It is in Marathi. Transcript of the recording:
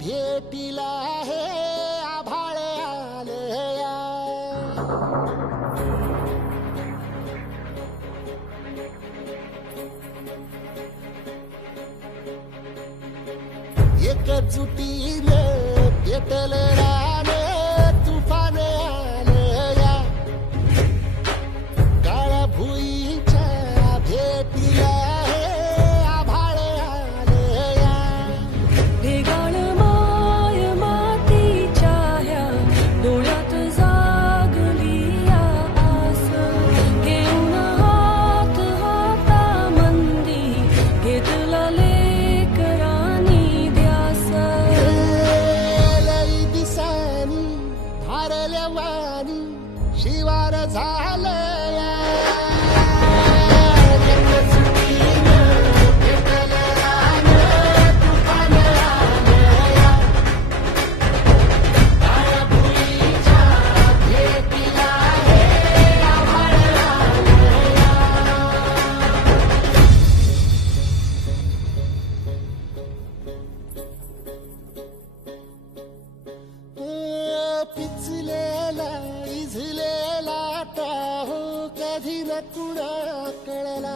भेटीला हे आभाळ आलया. एकजुटीने पेटलं रान तुफान आलया. काळा भुईच्या भेटीला हे आभाळ आलया. ढेगाळ माय मातीच्या ह्या डोळ्यात जागली आस. घेऊन हात हातामंदी घेतला लेकरांनी ध्यास. लई दिसानी धारल्या वाणी शिवार झालया. एकजुटीने पेटलं रान तुफान आलया. काळ्या भुईच्या भेटीला हे आभाळ आलया. पिचलेला इझलेला टाहो कधी न कुणा कळला.